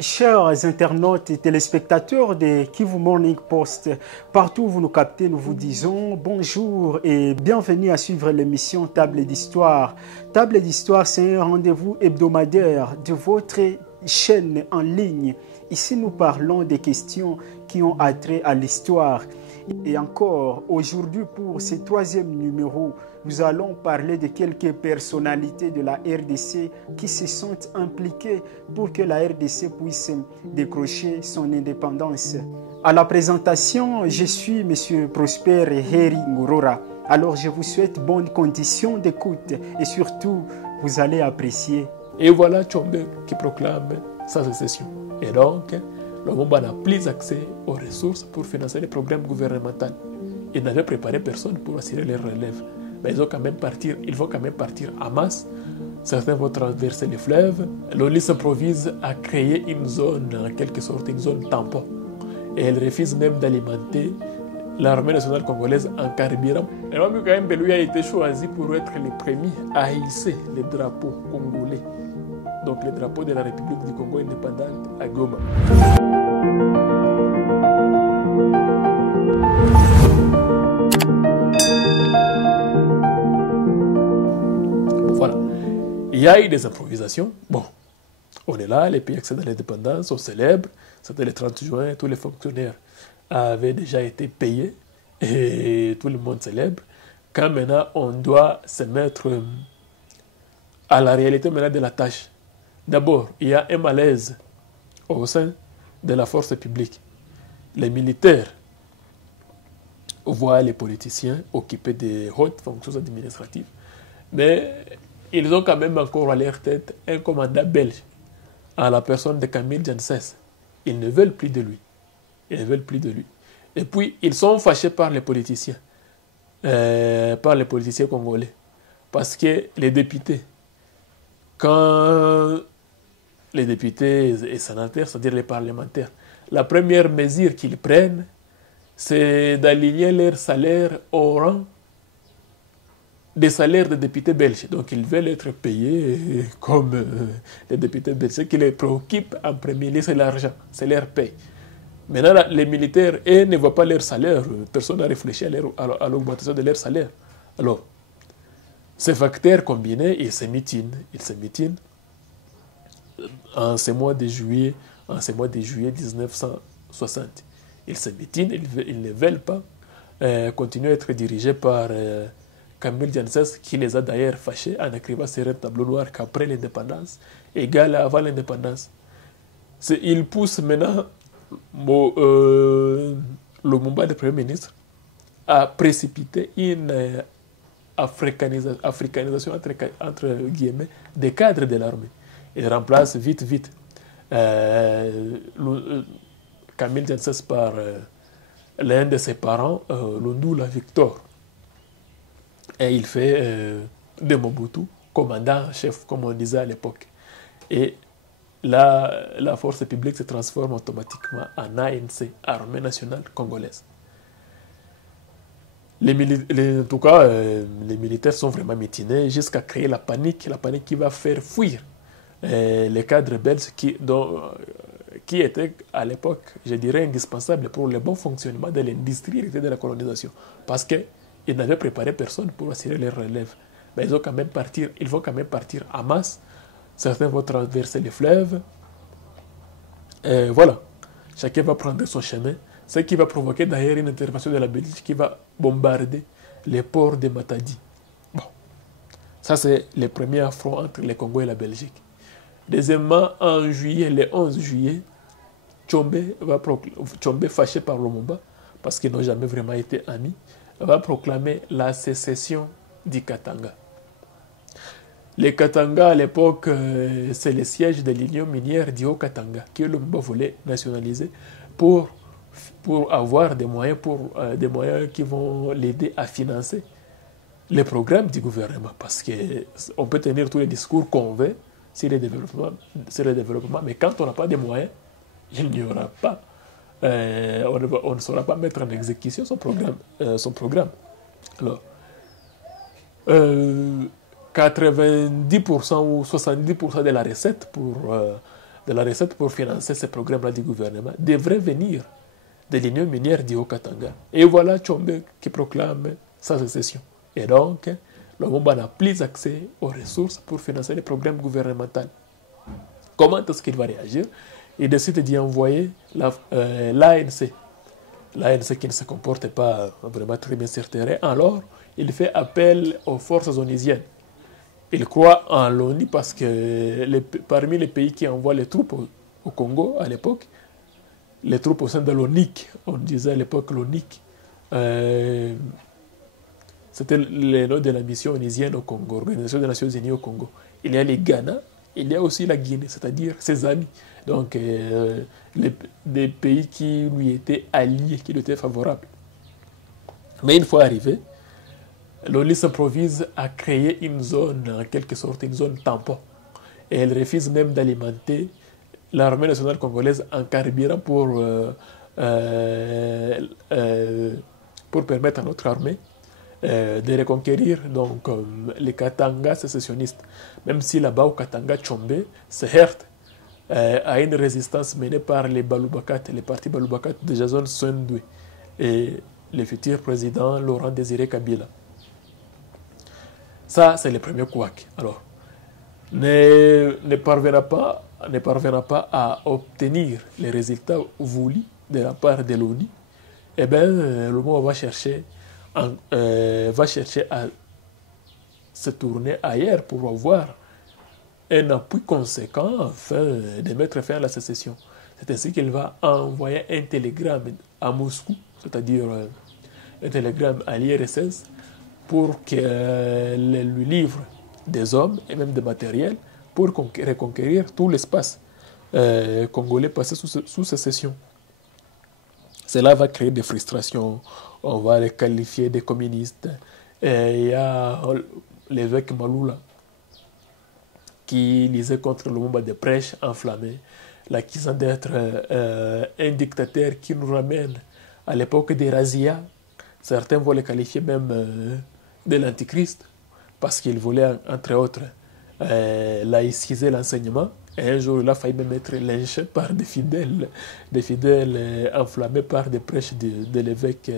Chers internautes et téléspectateurs de Kivu Morning Post, partout où vous nous captez, nous vous disons bonjour et bienvenue à suivre l'émission Table d'Histoire. Table d'Histoire, c'est un rendez-vous hebdomadaire de votre chaîne en ligne. Ici, nous parlons des questions qui ont attrait à l'histoire. Et encore, aujourd'hui, pour ce troisième numéro, nous allons parler de quelques personnalités de la RDC qui se sont impliquées pour que la RDC puisse décrocher son indépendance. À la présentation, je suis M. Prosper Heri Ngorora. Alors, je vous souhaite bonnes conditions d'écoute et surtout, vous allez apprécier. Et voilà Tchombe qui proclame sa sécession. Et donc, le Lumumba n'a plus accès aux ressources pour financer les programmes gouvernementaux. Ils n'avaient préparé personne pour assurer les relèves. Mais ils vont quand même partir en masse. Certains vont traverser les fleuves. L'ONU s'improvise à créer une zone, en quelque sorte, une zone tampon. Et elle refuse même d'alimenter l'armée nationale congolaise en carburant. Et même quand même, lui a été choisi pour être le premier à hisser les drapeaux congolais. Donc le drapeau de la République du Congo indépendante à Goma. Voilà. Il y a eu des improvisations. Bon, on est là, les pays accèdent à l'indépendance, on célèbre. C'était le 30 juin, tous les fonctionnaires avaient déjà été payés et tout le monde célèbre. Quand maintenant on doit se mettre à la réalité maintenant de la tâche. D'abord, il y a un malaise au sein de la force publique. Les militaires voient les politiciens occuper des hautes fonctions administratives, mais ils ont quand même encore à leur tête un commandant belge, à la personne de Camille Janssens. Ils ne veulent plus de lui. Et puis, ils sont fâchés par les politiciens congolais, parce que les députés, quand les députés et sénateurs, c'est-à-dire les parlementaires, la première mesure qu'ils prennent, c'est d'aligner leur salaire au rang des salaires des députés belges. Donc ils veulent être payés comme les députés belges. Ce qui les préoccupe en premier lieu, c'est l'argent, c'est leur paye. Maintenant, les militaires, eux, ne voient pas leur salaire. Personne n'a réfléchi à l'augmentation de leur salaire. Alors, ces facteurs combinés, ils se mutinent. En ce mois de juillet 1960. Ils se mutinent, ils ne veulent pas continuer à être dirigés par Camille Janssens, qui les a d'ailleurs fâchés en écrivant sur un tableau noir qu'après l'indépendance égale à avant l'indépendance. Ils poussent maintenant le Lumumba, le Premier ministre, à précipiter une africanisation entre guillemets des cadres de l'armée. Il remplace vite Camille Janssens par l'un de ses parents, Lundula Victor. Et il fait de Mobutu commandant en chef, comme on disait à l'époque. Et là, la force publique se transforme automatiquement en ANC, Armée nationale congolaise. En tout cas, les militaires sont vraiment mutinés jusqu'à créer la panique qui va faire fuir les cadres belges qui étaient à l'époque, je dirais, indispensables pour le bon fonctionnement de l'industrie et de la colonisation. Parce qu'ils n'avaient préparé personne pour assurer les relèves. Mais ils vont quand même partir en masse. Certains vont traverser les fleuves. Et voilà, chacun va prendre son chemin. Ce qui va provoquer d'ailleurs une intervention de la Belgique qui va bombarder les ports de Matadi. Bon, ça c'est le premier affront entre le Congo et la Belgique. Deuxièmement, en juillet, le 11 juillet, Tchombe, fâché par Lumumba, parce qu'ils n'ont jamais vraiment été amis, va proclamer la sécession du Katanga. Les Katanga, à l'époque, c'est le siège de l'union minière du Haut-Katanga, que Lumumba voulait nationaliser pour avoir des moyens, qui vont l'aider à financer les programmes du gouvernement. Parce qu'on peut tenir tous les discours qu'on veut sur le développement, mais quand on n'a pas de moyens, il n'y aura pas, on ne saura pas mettre en exécution son programme. Alors, 90% ou 70% de la recette de de la recette pour financer ces programmes-là du gouvernement devrait venir de l'Union minière du Haut-Katanga. Et voilà Tshombe qui proclame sa sécession. Et donc, le Lumumba n'a plus accès aux ressources pour financer les programmes gouvernementaux. Comment est-ce qu'il va réagir? Il décide d'y envoyer l'ANC. L'ANC qui ne se comporte pas vraiment très bien sur terrain. Alors, il fait appel aux forces onisiennes. Il croit en l'ONU parce que parmi les pays qui envoient les troupes au Congo à l'époque, les troupes au sein de l'ONIC, on disait à l'époque l'ONIC, c'était le nom de la mission onisienne au Congo, Organisation des Nations Unies au Congo. Il y a les Ghana, il y a aussi la Guinée, c'est-à-dire ses amis. Donc, des pays qui lui étaient alliés, qui lui étaient favorables. Mais une fois arrivé, l'ONU s'improvise à créer une zone, en quelque sorte, une zone tampon. Et elle refuse même d'alimenter l'armée nationale congolaise en carburant pour permettre à notre armée de reconquérir donc, les Katanga sécessionnistes. Même si là-bas au Katanga, Tshombe se heurte à une résistance menée par les Balubakat, les partis Balubakat de Jason Sondoué et le futur président Laurent Désiré Kabila. Ça, c'est le premier couac. Alors, ne parviendra pas à obtenir les résultats voulus de la part de l'ONU, eh bien, le monde va chercher à se tourner ailleurs pour avoir un appui conséquent afin de mettre fin à la sécession. C'est ainsi qu'il va envoyer un télégramme à Moscou, c'est-à-dire un télégramme à l'IRSS, pour qu'elle lui livre des hommes et même des matériels pour reconquérir tout l'espace congolais passé sous sécession. Cela va créer des frustrations, on va les qualifier de communistes. Il y a l'évêque Malula qui lisait contre le Lumumba des prêches enflammées, l'accusant d'être un dictateur qui nous ramène à l'époque des razzias. Certains vont le qualifier même de l'antichrist parce qu'il voulait, entre autres, laïciser l'enseignement. Et un jour, il a failli même être lynché par des fidèles enflammés par des prêches de l'évêque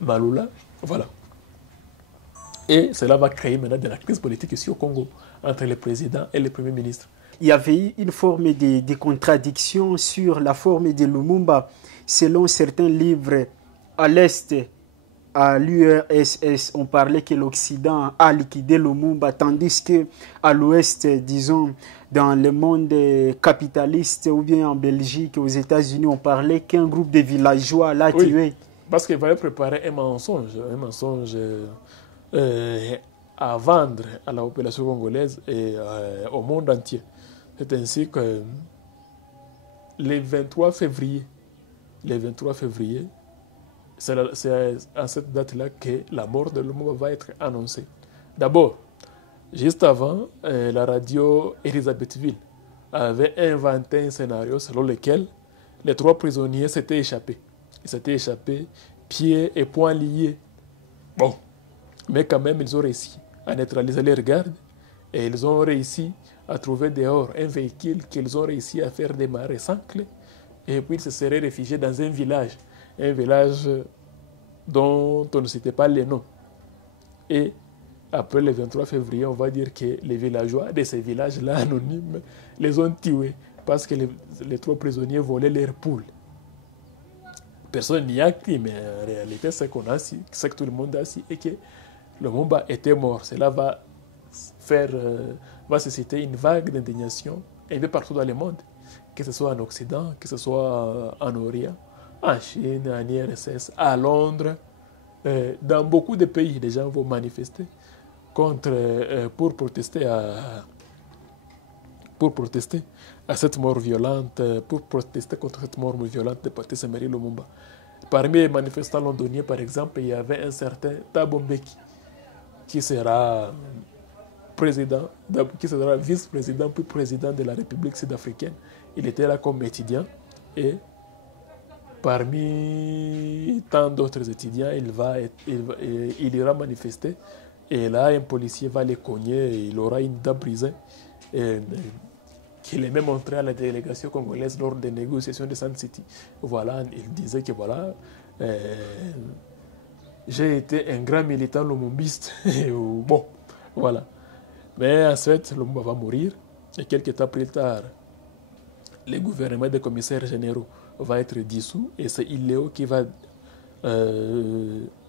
Malula. Voilà. Et cela va créer maintenant de la crise politique ici au Congo entre le président et le premier ministre. Il y avait eu une forme de contradiction sur la forme de Lumumba. Selon certains livres, à l'Est, à l'URSS, on parlait que l'Occident a liquidé Lumumba, tandis qu'à l'Ouest, disons, dans le monde capitaliste ou bien en Belgique, aux États-Unis, on parlait qu'un groupe de villageois l'a tué. Parce qu'il fallait préparer un mensonge à vendre à la population congolaise et au monde entier. C'est ainsi que le 23 février, c'est à cette date-là que la mort de Lumumba va être annoncée. D'abord, juste avant, la radio Elisabethville avait inventé un scénario selon lequel les 3 prisonniers s'étaient échappés. Ils s'étaient échappés, pieds et poings liés. Bon, mais quand même, ils ont réussi à neutraliser leurs gardes et ils ont réussi à trouver dehors un véhicule qu'ils ont réussi à faire démarrer sans clé. Et puis, ils se seraient réfugiés dans un village dont on ne citait pas les noms. Et après le 23 février, on va dire que les villageois de ces villages-là anonymes les ont tués parce que les 3 prisonniers volaient leurs poules. Personne n'y a cru, mais en réalité, ce que tout le monde a su, est que le Lumumba était mort. Cela va susciter une vague d'indignation un peu partout dans le monde, que ce soit en Occident, que ce soit en Orient, en Chine, en IRSS, à Londres. Dans beaucoup de pays, les gens vont manifester pour protester à cette mort violente, pour protester contre cette mort violente de Patrice Emery Lumumba. Parmi les manifestants londoniens, par exemple, il y avait un certain Thabo Mbeki qui sera vice-président puis président de la République sud-africaine. Il était là comme étudiant et parmi tant d'autres étudiants, il ira manifester et là un policier va les cogner et il aura une dent brisée. Et qu'il est même entré à la délégation congolaise lors des négociations de Sun City. Voilà, il disait que voilà, j'ai été un grand militant lumumbiste. Bon, voilà. Mais en fait, Lumumba va mourir. Et quelques temps plus tard, le gouvernement des commissaires généraux va être dissous. Et c'est Iléo qui va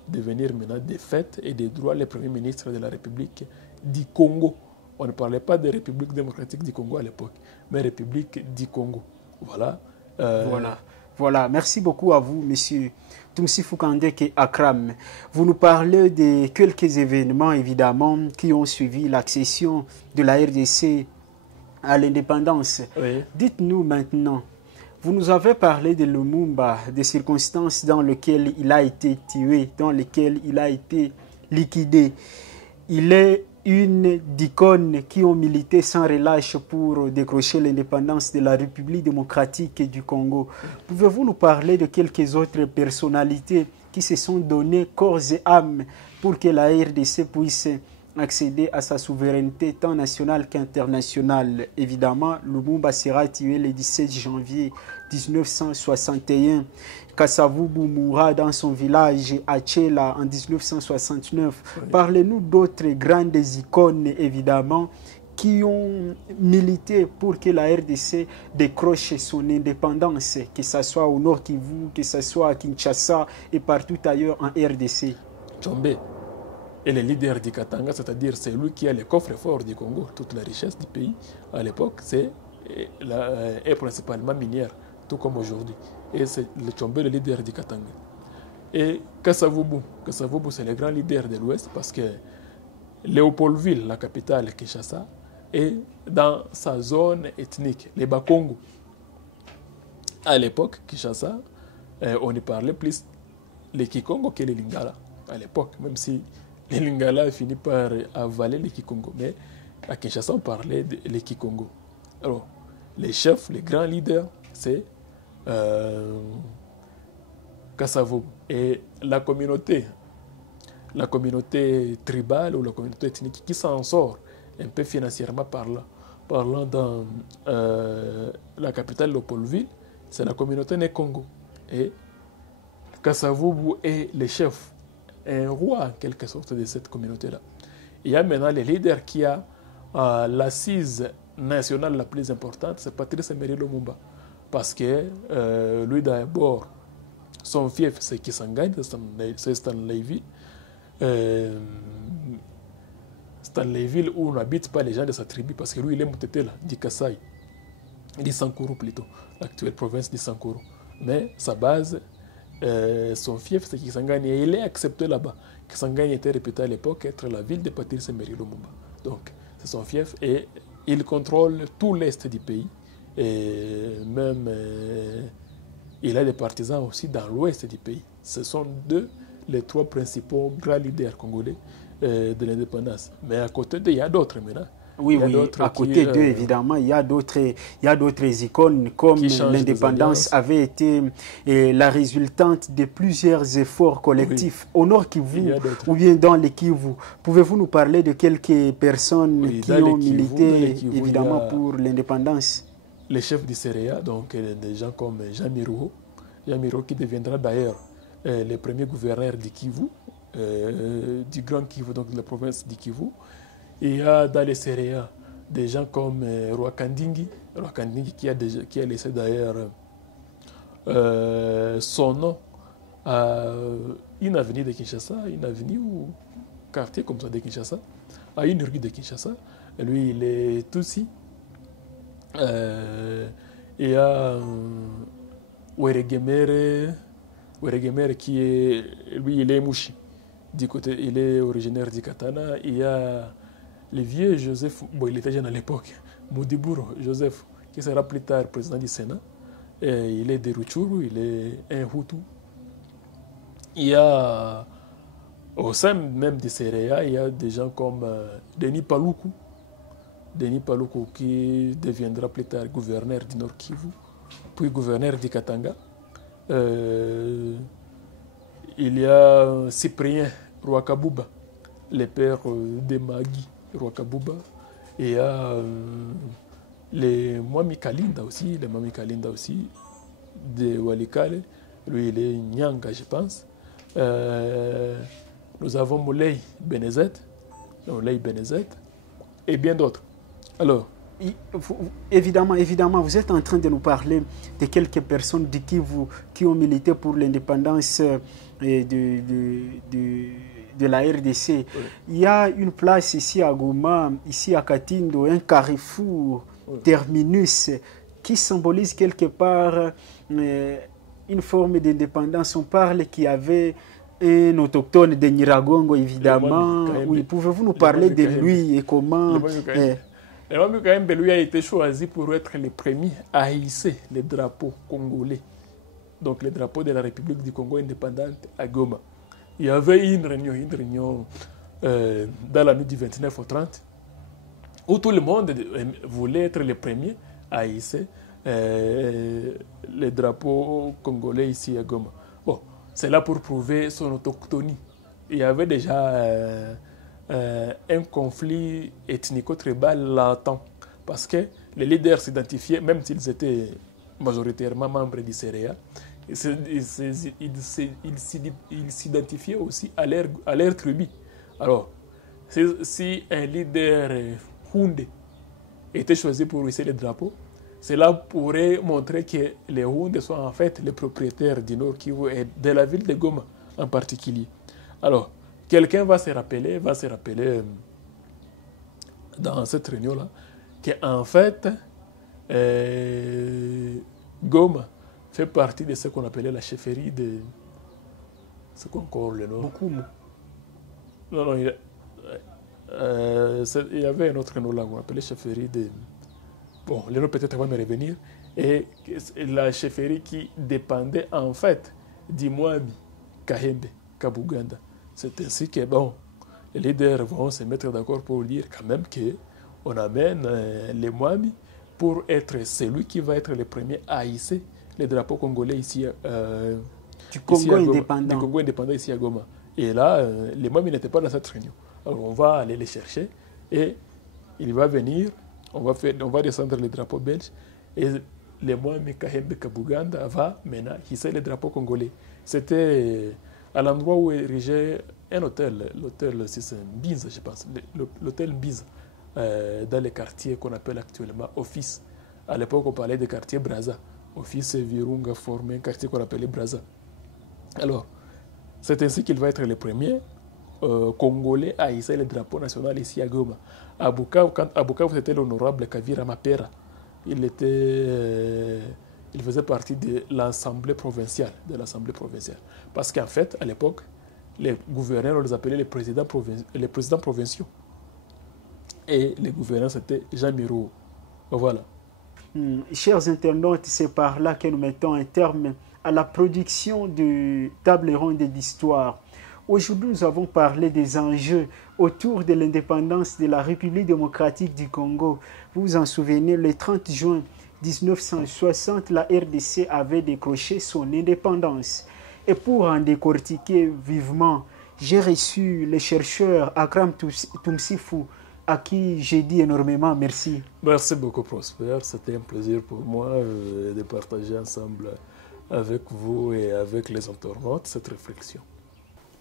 devenir maintenant de fait et de droit le premier ministre de la République du Congo. On ne parlait pas de République démocratique du Congo à l'époque, mais République du Congo. Voilà. Voilà. Merci beaucoup à vous, monsieur Tumsifou Kandeke Akram. Vous nous parlez de quelques événements, évidemment, qui ont suivi l'accession de la RDC à l'indépendance. Oui. Dites-nous maintenant, vous nous avez parlé de Lumumba, des circonstances dans lesquelles il a été tué, dans lesquelles il a été liquidé. Il est une d'icônes qui ont milité sans relâche pour décrocher l'indépendance de la République démocratique du Congo. Pouvez-vous nous parler de quelques autres personnalités qui se sont données corps et âme pour que la RDC puisse accéder à sa souveraineté tant nationale qu'internationale? Évidemment, Lumumba sera tué le 17 janvier 1961. Kasavubu mourra dans son village à Tchela en 1969. Oui. Parlez-nous d'autres grandes icônes, évidemment, qui ont milité pour que la RDC décroche son indépendance, que ce soit au Nord Kivu, que ce soit à Kinshasa et partout ailleurs en RDC. Tchombe est le leader du Katanga, c'est-à-dire c'est lui qui a le coffre-fort du Congo. Toute la richesse du pays à l'époque est principalement minière, tout comme aujourd'hui. Et c'est le Tchombe, le leader du Katanga. Et Kasavubu, c'est le grand leader de l'Ouest parce que Léopoldville, la capitale Kinshasa, est dans sa zone ethnique, les Bakongo. À l'époque, Kinshasa, on y parlait plus les Kikongo que les Lingala. À l'époque, même si les Lingala a fini par avaler les Kikongo. Mais à Kinshasa, on parlait des Kikongo. Alors, les chefs, les grands leaders, c'est Kasavubu. Et la communauté tribale ou la communauté ethnique qui s'en sort un peu financièrement parlant dans la capitale Léopoldville, c'est la communauté Né-Congo. Et Kasavubu est le chef, un roi en quelque sorte de cette communauté-là. Il y a maintenant le leader qui a l'assise nationale la plus importante, c'est Patrice Emery Lumumba. Parce que lui d'abord, son fief c'est Kisangani, c'est Stanleyville. Stanleyville où n'habitent pas les gens de sa tribu, parce que lui il est Mutetela, du Kasaï, du Sankuru plutôt, l'actuelle province du Sankuru. Mais sa base, son fief c'est Kisangani, et il est accepté là-bas. Kisangani était réputé à l'époque être la ville de Patrice Emery Lumumba. Donc c'est son fief et il contrôle tout l'est du pays. Et même il a des partisans aussi dans l'ouest du pays. Ce sont les trois principaux grands leaders congolais de l'indépendance. Mais à côté d'eux, il y a d'autres maintenant. Oui, à côté d'eux, évidemment, il y a d'autres icônes, comme l'indépendance avait été la résultante de plusieurs efforts collectifs au Nord Kivu ou bien dans les Kivu. Pouvez-vous nous parler de quelques personnes qui ont milité, évidemment, pour l'indépendance? Les chefs du CEREA, donc des gens comme Jean Mirouho qui deviendra d'ailleurs le premier gouverneur du Kivu, du Grand Kivu, donc de la province du Kivu. Il y a dans les CEREA des gens comme Rwakandingi qui a laissé d'ailleurs son nom à une avenue de Kinshasa, une avenue ou quartier comme ça de Kinshasa, à une rue de Kinshasa. Lui, il est Tutsi. Il y a Weregemere qui est, lui, il est Mouchi. Du côté, il est originaire du Katana. Il y a le vieux Joseph, bon, il était jeune à l'époque, Moudiburo Joseph, qui sera plus tard président du Sénat. Et il est de Rutshuru, il est un Hutu. Il y a, au sein même du CEREA, il y a des gens comme Denis Paluku qui deviendra plus tard gouverneur du Nord Kivu, puis gouverneur du Katanga. Il y a Cyprien Rwakabuba, le père de Magi Rwakabuba. Il y a les Mwami Kalinda aussi, de Walikale, lui il est Nyanga, je pense. Nous avons Moulay Benezet, et bien d'autres. Alors, évidemment, vous êtes en train de nous parler de quelques personnes qui ont milité pour l'indépendance de la RDC. Oui. Il y a une place ici à Goma, ici à Katindo, un carrefour, oui, terminus, qui symbolise quelque part une forme d'indépendance. On parle qu'il y avait un autochtone de Nyiragongo, évidemment. Oui, pouvez-vous nous parler de lui et comment... Le Mwami Kaembe, lui, a été choisi pour être le premier à hisser les drapeaux congolais. Donc, les drapeaux de la République du Congo indépendante à Goma. Il y avait une réunion dans la nuit du 29 au 30 où tout le monde voulait être le premier à hisser les drapeaux congolais ici à Goma. Bon, c'est là pour prouver son autochtonie. Il y avait déjà un conflit ethnico-tribal latent parce que les leaders s'identifiaient, même s'ils étaient majoritairement membres du CEREA, ils s'identifiaient aussi à leur tribu. Alors, si un leader Houndé était choisi pour hisser les drapeaux, cela pourrait montrer que les Houndés sont en fait les propriétaires du Nord Kivu et de la ville de Goma en particulier. Alors, quelqu'un va se rappeler dans cette réunion-là qu'en fait, Goma fait partie de ce qu'on appelait la chefferie de... C'est quoi encore le nom? Bokoum. Non, il y avait un autre nom là qu'on appelait chefferie de... Bon, le nom peut-être va me revenir. Et la chefferie qui dépendait en fait du Mwami Kahembe Kabuganda. C'est ainsi que, bon, les leaders vont se mettre d'accord pour dire quand même qu'on amène les Mwami pour être celui qui va être le premier à hisser les drapeaux congolais ici du Congo indépendant. Du Congo indépendant ici à Goma. Et là, les Mwami n'étaient pas dans cette réunion. Alors on va aller les chercher et il va venir, on va descendre les drapeaux belges et les Mwami Kahembe Kabuganda va maintenant hisser les drapeaux congolais. C'était à l'endroit où est érigé un hôtel, l'hôtel, c'est Mbinza, je pense, l'hôtel Mbinza, dans les quartiers qu'on appelle actuellement Office. À l'époque, on parlait des quartiers Braza. Office Virunga formait un quartier qu'on appelait Braza. Alors, c'est ainsi qu'il va être le premier Congolais à hisser le drapeau national ici à Goma. À Bukavu, c'était l'honorable Kavira Mapera. Il faisait partie de l'Assemblée provinciale. Parce qu'en fait, à l'époque, les gouverneurs, on les appelait les présidents provinciaux. Et les gouverneurs, c'était Jean Miro. Voilà. Chers internautes, c'est par là que nous mettons un terme à la production de Table ronde d'histoire. Aujourd'hui, nous avons parlé des enjeux autour de l'indépendance de la République démocratique du Congo. Vous vous en souvenez, le 30 juin 1960, la RDC avait décroché son indépendance. Et pour en décortiquer vivement, j'ai reçu le chercheur Akram Toumsifou, à qui j'ai dit énormément merci. Merci beaucoup, Prosper. C'était un plaisir pour moi de partager ensemble avec vous et avec les internautes cette réflexion.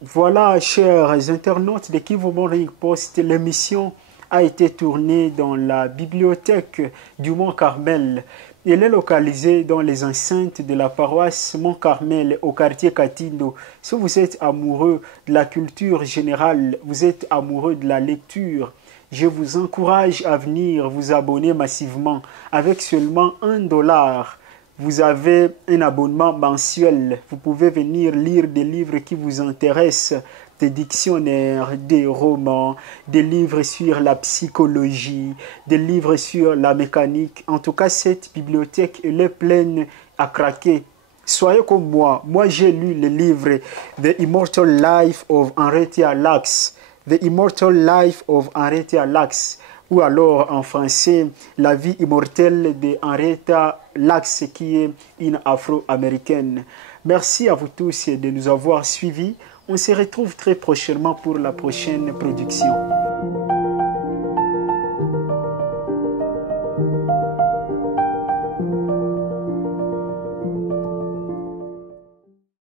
Voilà, chers internautes de Kivu Morning Post, l'émission a été tournée dans la bibliothèque du Mont-Carmel. Elle est localisée dans les enceintes de la paroisse Mont-Carmel au quartier Katindo. Si vous êtes amoureux de la culture générale, vous êtes amoureux de la lecture, je vous encourage à venir vous abonner massivement. Avec seulement $1, vous avez un abonnement mensuel. Vous pouvez venir lire des livres qui vous intéressent, des dictionnaires, des romans, des livres sur la psychologie, des livres sur la mécanique. En tout cas, cette bibliothèque, elle est pleine à craquer. Soyez comme moi. Moi, j'ai lu le livre The Immortal Life of Henrietta Lacks. The Immortal Life of Henrietta Lacks, ou alors en français, La vie immortelle de Henrietta Lacks, qui est une afro-américaine. Merci à vous tous de nous avoir suivis. On se retrouve très prochainement pour la prochaine production.